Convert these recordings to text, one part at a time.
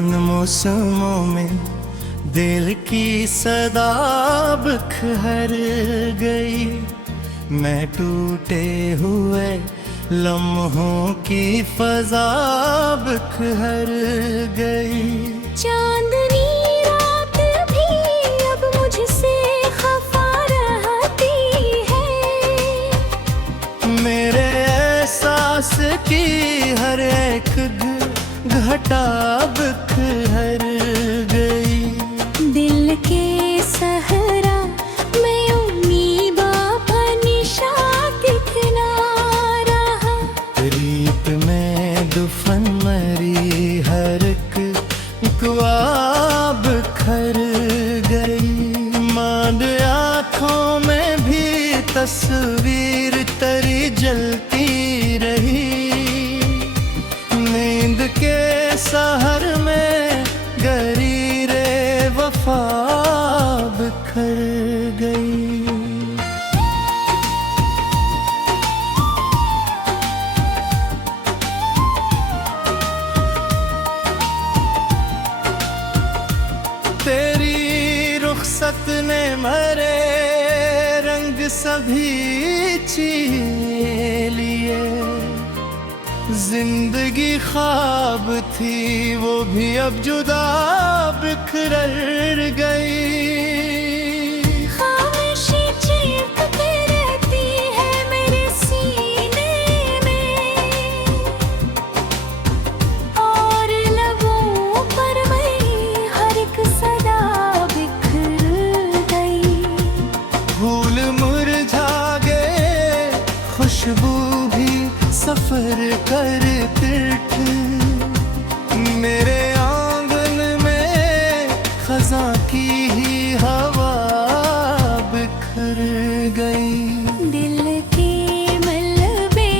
मौसमों में दिल की सदा बिखर गई। मैं टूटे हुए लम्हों की फजा बिखर गई। चांदनी रात भी अब मुझसे खफा रहती है। मेरे एहसास की हर एक घटा बिखर गई। दिल के सहरा में उम्मीदा फनिशा दिखना रहा। रीत में दुफन मरी हर एक ख्वाब बिखर गई। मांद आँखों में भी तस्वीर तेरी जलती रही। नींद के सहर में गरीरे वफा बिखर गई। तेरी रुखसत ने मरे रंग सभी छीन लिए। जिंदगी ख्वाब थी वो भी अब जुदा बिखर गई। खामोशी चीखती रहती है मेरे सीने में, और लबों पर वही हर एक सदा बिखर गई। फूल मुरझा गए, खुशबू भी सफर कर फिट। मेरे आंगन में खजा की ही हवा बिखर गई। दिल के मलबे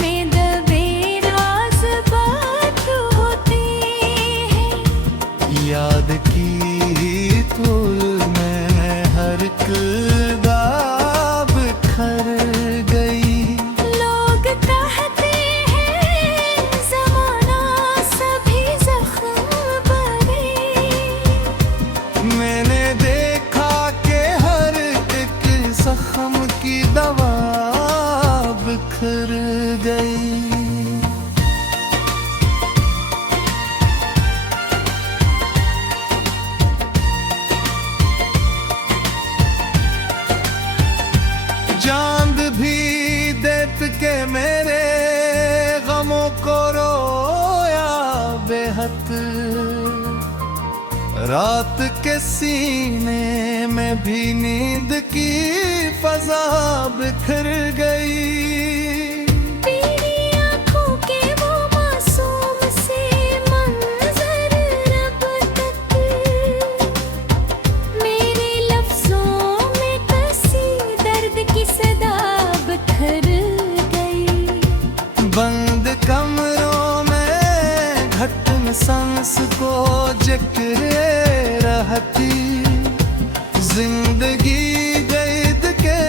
में दबे राज बात होते हैं। याद की तूल में हर किरदा बिखर गई। लोग कहते हैं ज़माना सभी ज़ख्म भरे। मैंने देखा कि हर एक जख्म की दवा बिखर गई। चांद भी देख के मेरे गमों को रोया बेहद। रात के सीने में भी नींद की फजा बिखर गई। तेरी आँखों के वो मासूम से मंजर रब तक मेरे लफ्ज़ों में कसी दर्द की सदा बिखर गई। बंद कमरों में घटन सांस को जकरे रहती। जिंदगी गैद के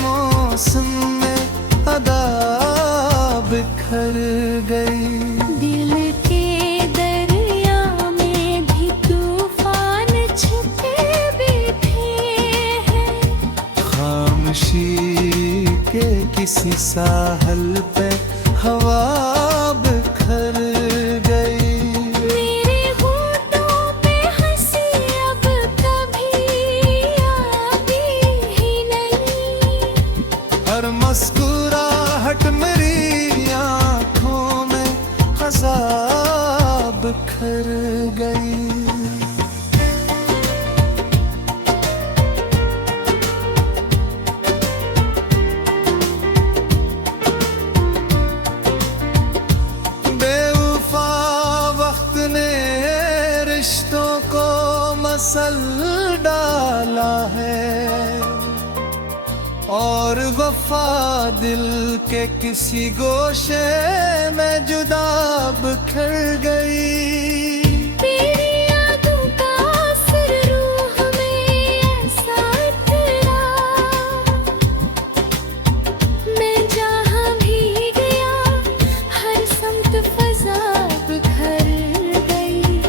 मौसम में अदा बिखर गई। दिल के दरिया में भी तूफान छिपे बैठे हैं। खामोशी के किसी साहल पे हवा बिखर गई। मेरे होठों पे हंसी अब कभी आती ही नहीं। हर मुस्कुराहट मेरी आँखों में खजा बिखर गई। बेवफा वक्त ने रिश्तों को मसल डाला है, और वफा दिल के किसी गोशे में जुदा बिखर गई। तेरी यादों का असर रूह में ऐसा उतरा। मैं जहाँ भी गया हर समत फजा बिखर गई।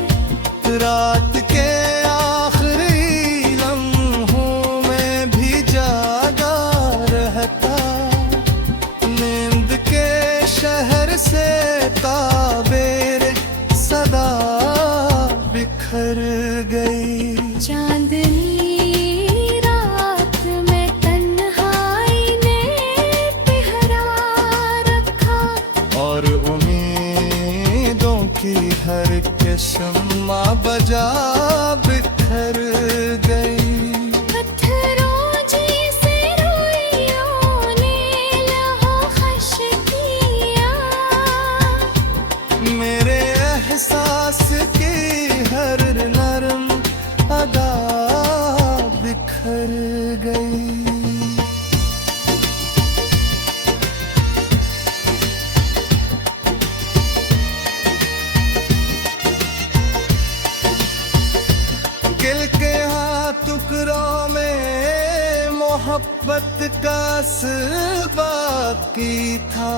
बाकी था,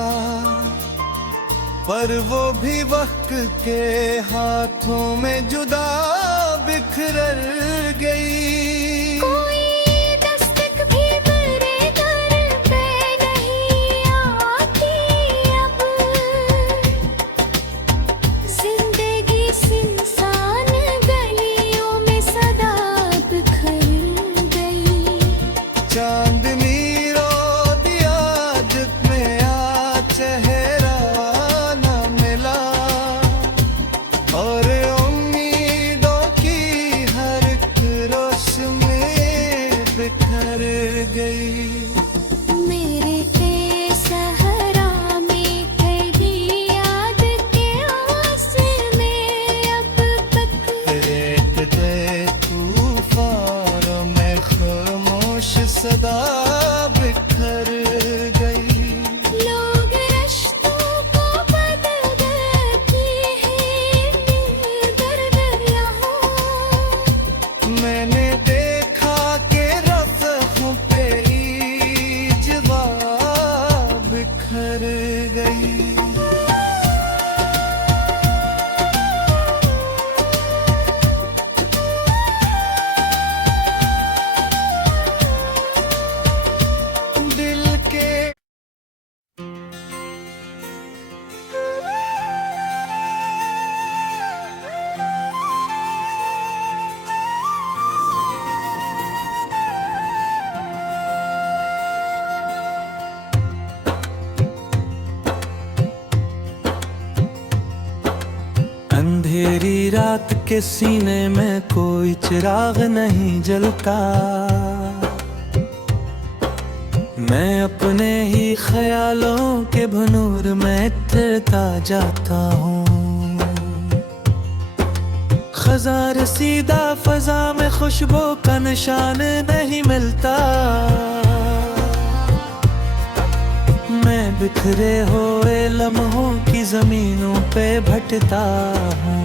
पर वो भी वक्त के हाथों में जुदा बिखर गई। कोई दस्तक भी मेरे घर पे नहीं आती अब, जिंदगी सुनसान गलियों में सदा बिखर गई। चांदनी रो दिया जब मेरा चेहरा न मिला, और उम्मीदों की हर एक रोशनी बिखर गई। मेरे के सहरा में कहीं याद के आंसू में अब तक रेत दे तूफान में खामोश सदा बिखर गई। लोग रिश्तों को बदल देते हैं दर दर यहाँ। मैंने देखा कि रफ़्क़ों पे इज्वा बिखर गई। दिल के अंधेरी रात के सीने में कोई चिराग नहीं जलता, मैं अपने ही ख्यालों के भनूर में तैरता जाता हूँ। खज़ार सीधा फजा में खुशबू का निशान नहीं मिलता, मैं बिखरे हुए लम्हों की जमीनों पे भटता हूँ।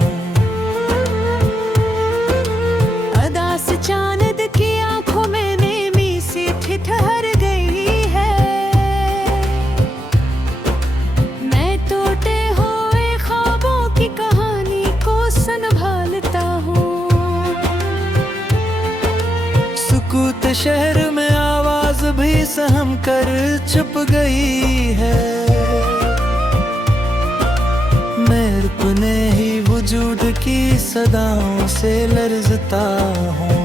अदा से चांद की आंखों में नेमी सी ठिठुर गई है। मैं टूटे हुए ख्वाबों की कहानी को संभालता हूँ। सुकूत शहर में आवाज भी सहम कर चुप गई है, मैं अपने ही वजूद की सदाओं से लरजता हूँ।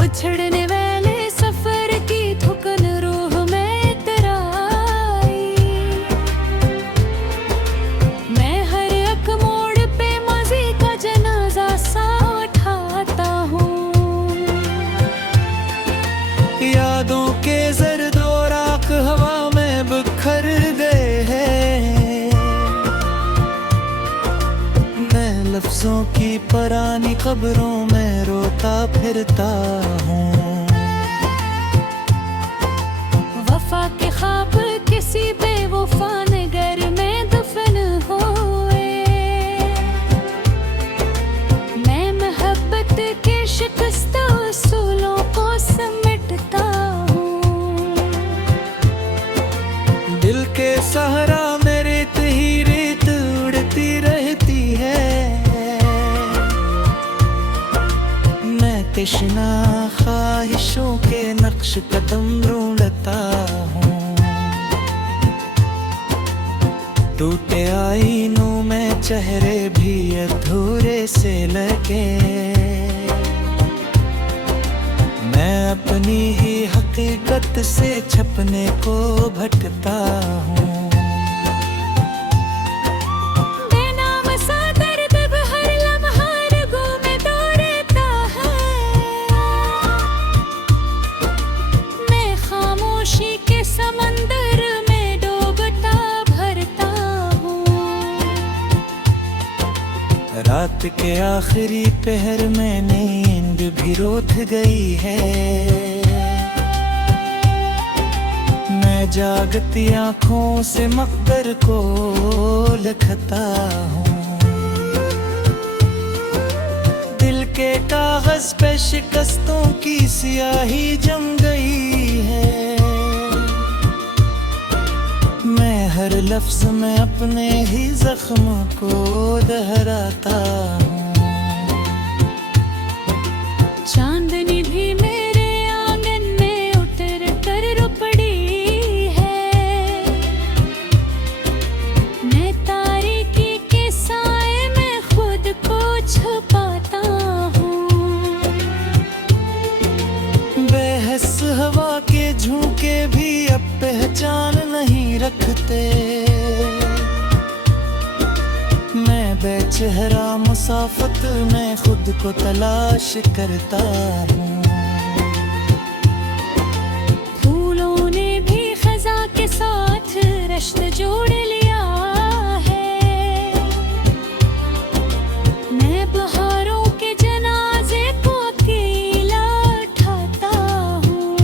बिछड़ने वाले सफर की थुकन रूह में इतराई। मैं हर एक मोड़ पे मज़े का जनाजा सा उठाता हूँ। यादों के जर्द और राख हवा में बिखर गए हैं, मैं लफ्जों की पुरानी खबरों में रोता फिरता हूँ। वफा के ख्वाब किसी बेवफा नगर में दफन हुए। मैं मोहब्बत के शिकस्ता उसूलों को समेटता हूँ। दिल के सहारा में रेत ही रेत उड़ती रहती है, मैं तृष्णा ख्वाहिशों के नक्श कदम ढूंढता हूँ। टूटे आईनों में चेहरे भी अधूरे से लगे, मैं अपनी ही हकीकत से छपने को भटकता हूँ। बेनाम सा दर्द हर लम्हा रगों में दौड़ता है। मैं खामोशी के समंदर में डूबता भरता हूँ। रात के आखिरी पहर में नींद भी रोत गई है, मैं जागती आंखों से मकबर को लिखता हूँ। दिल के कागज पे शिकस्तों की स्याही जम गई है, लफ्ज में अपने ही जख्मों को दोहराता हूँ। चांदनी भी मेरे आंगन में उतर कर रो पड़ी है। मैं तारीकी के साए में खुद को छुपाता हूँ। बेहस हवा के झोंके भी अब पहचान नहीं रखते। मैं बेचेहरा मुसाफत में खुद को तलाश करता हूँ। फूलों ने भी खजा के साथ रिश्ता जोड़ लिया है। मैं बहारों के जनाजे को अकेला उठाता हूँ।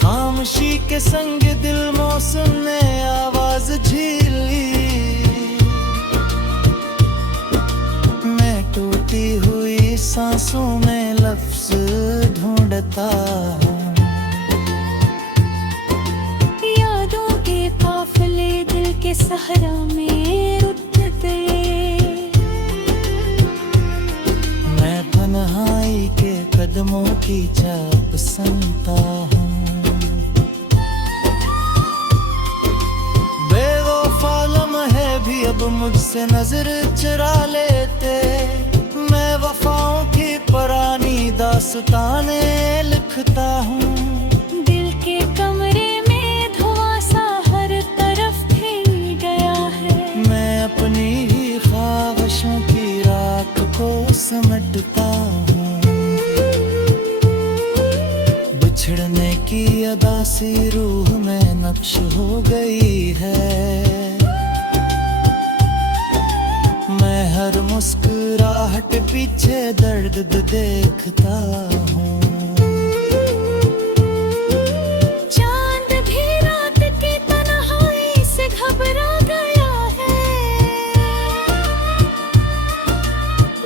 खामोशी के संग दिल मौसम ने आवाज झील ली। मैं टूटी हुई सांसों में लफ्ज ढूंढता हूँ। यादों के काफिले दिल के सहरा में रुत गए। मैं तन्हाई के कदमों की चाप सुनता हूँ। बेवफा लम्हे भी अब मुझसे नजर चुरा लेते। मैं वफाओं की पुरानी दास्तानें लिखता हूँ। दिल के कमरे में धुआं सा हर तरफ फैल गया है। मैं अपनी ही ख्वाहिशों की राख को समेटता हूँ। बिछड़ने की अदासी रूह में नक्श हो गई है। मैं हर मुस्कुराहट पीछे दर्द देखता हूँ। चांद भी रात की तन्हाई से घबरा गया है।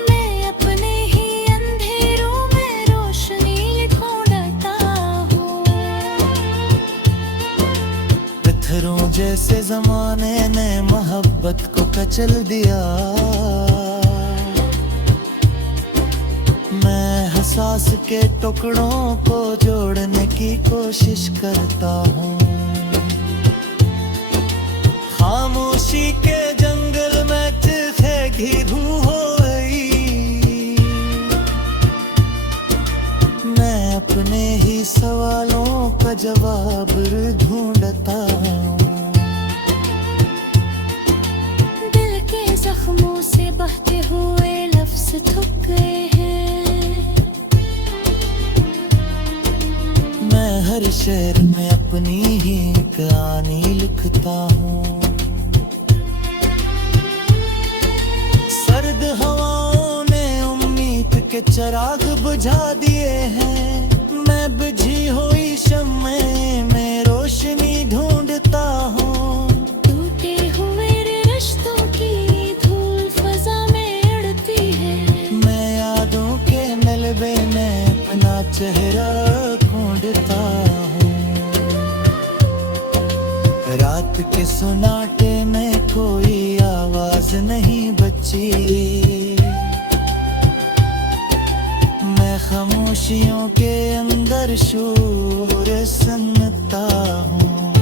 मैं अपने ही अंधेरों में रोशनी ढूंढता हूँ। पत्थरों जैसे जमाने ने मोहब्बत को कचल दिया। मैं हसास के टुकड़ों को जोड़ने की कोशिश करता हूँ। खामोशी के जंगल में चिल्खे घिरू हो गई। मैं अपने ही सवालों का जवाब ढूंढता हूँ। दिल के जख्मों से बहते हुए लफ्ज थक गए हैं। मैं हर शेर में अपनी ही कहानी लिखता हूँ। सर्द हवाओं ने उम्मीद के चिराग बुझा दिए हैं। मैं बुझी हुई शम्मे में रोशनी ढूंढता हूँ। टूटे हुए रिश्तों की धूल फजा में उड़ती है। मैं यादों के मलबे में अपना चेहरा ढूंढता हूँ। रात के सुनाटे में कोई आवाज नहीं बची। मैं खामोशियों के अंदर शोर सुनता हूँ।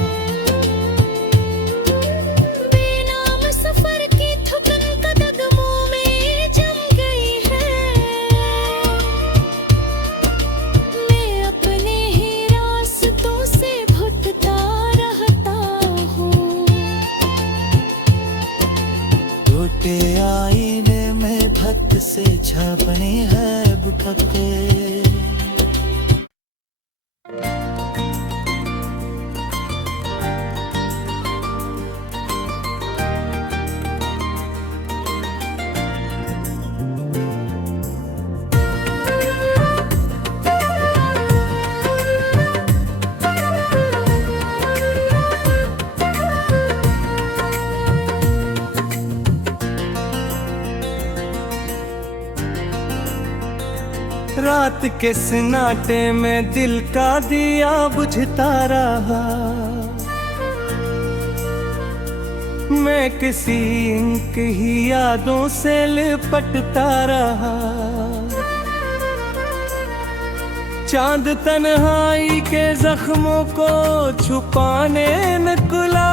बेनाम सफर की थकन कदमों में जम गई है। मैं अपने ही रास्तों से भटकता रहता हूँ। टूटे आईने में भक्त से छापनी है बुटके। रात के सन्नाटे में दिल का दिया बुझता रहा। मैं किसी इंक ही यादों से लिपटता रहा। चांद तन्हाई के जख्मों को छुपाने निकला।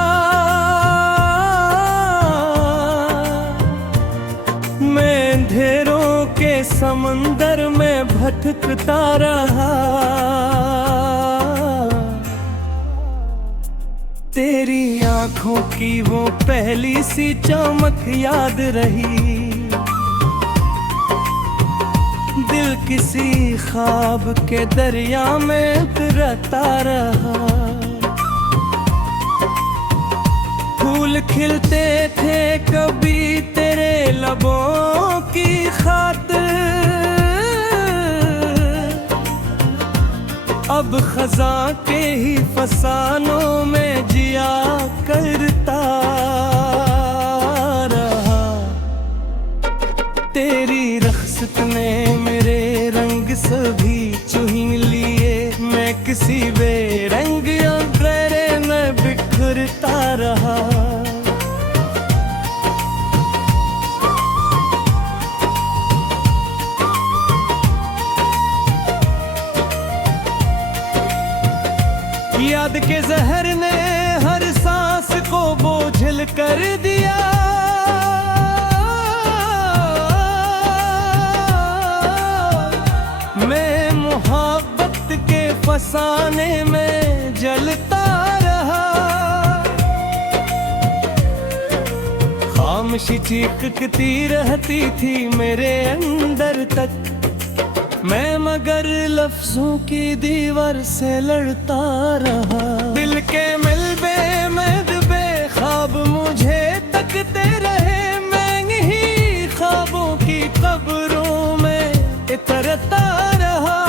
मैं अंधेरों के समंदर में भटकता रहा। तेरी आंखों की वो पहली सी चमक याद रही। दिल किसी ख्वाब के दरिया में उतरता रहा। फूल खिलते थे कभी तेरे लबों की खातिर। अब खजा के ही फसानों में जिया करता रहा। तेरी रख्सत ने मेरे रंग सभी चुन लिए। मैं किसी बेरंग अंधेरे में बिखरता रहा। याद के जहर ने हर सांस को बोझिल कर दिया। मैं मोहब्बत के फसाने में जलता रहा। खामोशी चीखती रहती थी मेरे अंदर तक। मैं मगर लफ्जों की दीवार से लड़ता रहा। दिल के मिलबे में दबे ख्वाब मुझे तकते रहे। मैं ही ख्वाबों की कब्रों में इतरता रहा।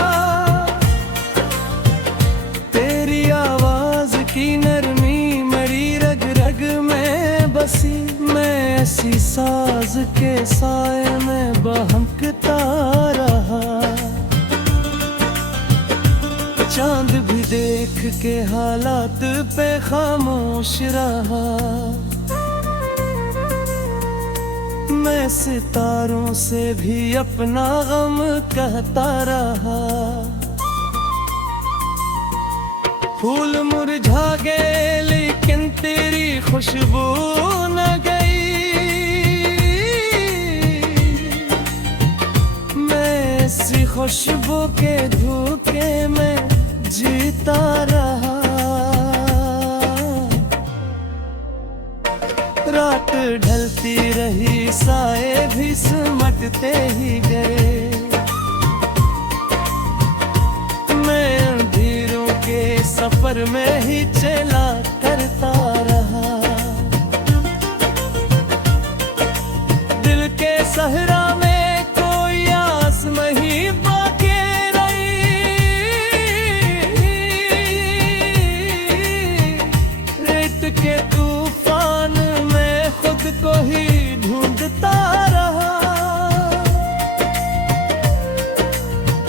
तेरी आवाज की नरमी मेरी रग रग में बसी। मैं ऐसी साज के साए में बहकता रहा। चांद भी देख के हालात पे खामोश रहा। मैं सितारों से भी अपना गम कहता रहा। फूल मुरझा गए लेकिन तेरी खुशबू न गई। मैं ऐसी खुशबू के धोखे में जीता रहा। रात ढलती रही साए भी सिमटते ही गए। मैं अंधेरों के सफर में ही चला करता रहा। दिल के सहरा में कोई आस नहीं बाकी रही। रेत के तूफान में खुद को ही ढूंढता रहा।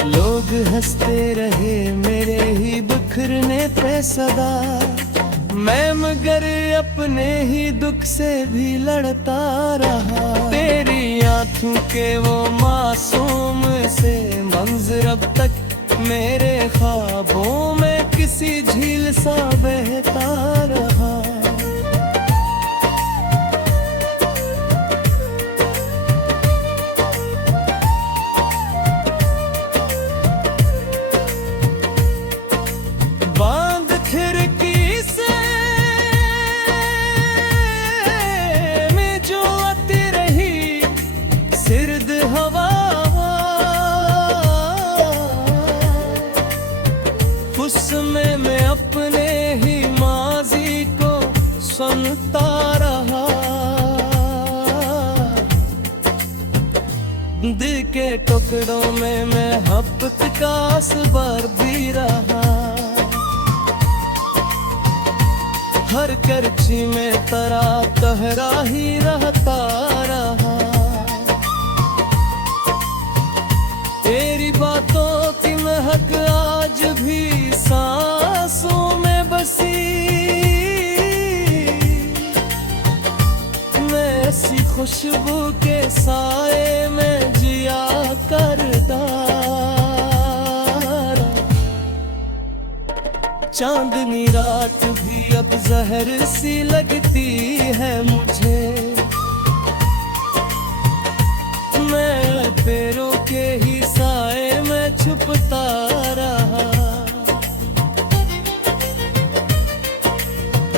लोग हंसते रहे मेरे ही बिखरने पे सदा। मैं मगर अपने ही दुख से भी लड़ता रहा। तेरी आंखों के वो मासूम से मंजर अब तक मेरे ख्वाबों में किसी झील सा बहता रहा। उसमें मैं अपने ही माजी को सुनता रहा। दिल के टुकड़ों में मैं हफ्त का असबार भी रहा। हर करची में तरा तहरा ही रहता रहा। तेरी बातों की महक आज भी सांसों में बसी। खुशबू के साए में जिया करता रहा। चांदनी रात भी अब जहर सी लगती है मुझे, मैं तेरों के ही साए में छुपता रहा।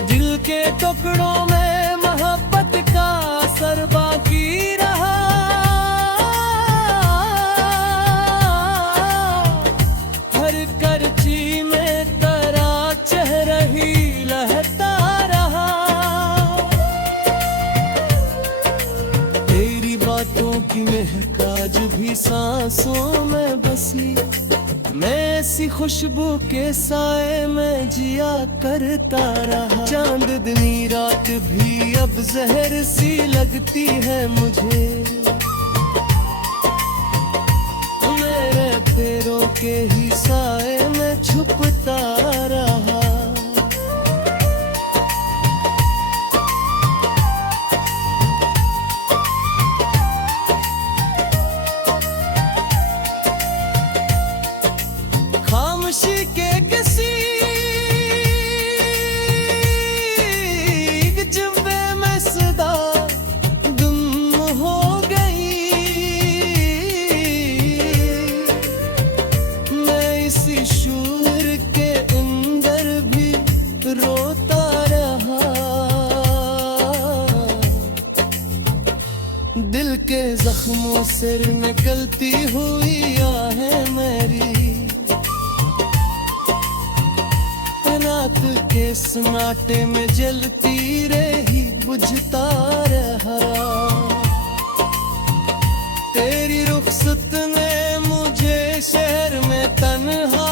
दिल के टुकड़ों में मोहब्बत का असर बाकी रहा। हर करची में तरा चेहरा ही लहता रहा। तेरी बातों की महक आज भी सांसों में बसी, मैं ऐसी खुशबू के साए में जिया करता रहा। चांदनी रात भी अब जहर सी लगती है मुझे, मेरे पैरों के ही साए में छुपता रहा। खामोशी के किसी जब्बे में सदा गुम हो गई। मैं इसी शूर के अंदर भी रोता रहा। दिल के जख्मों से निकलती हुई आहें मेरी, रात के सन्नाटे में जलती रही बुझता रहा। तेरी रुखसत ने मुझे शहर में तन्हा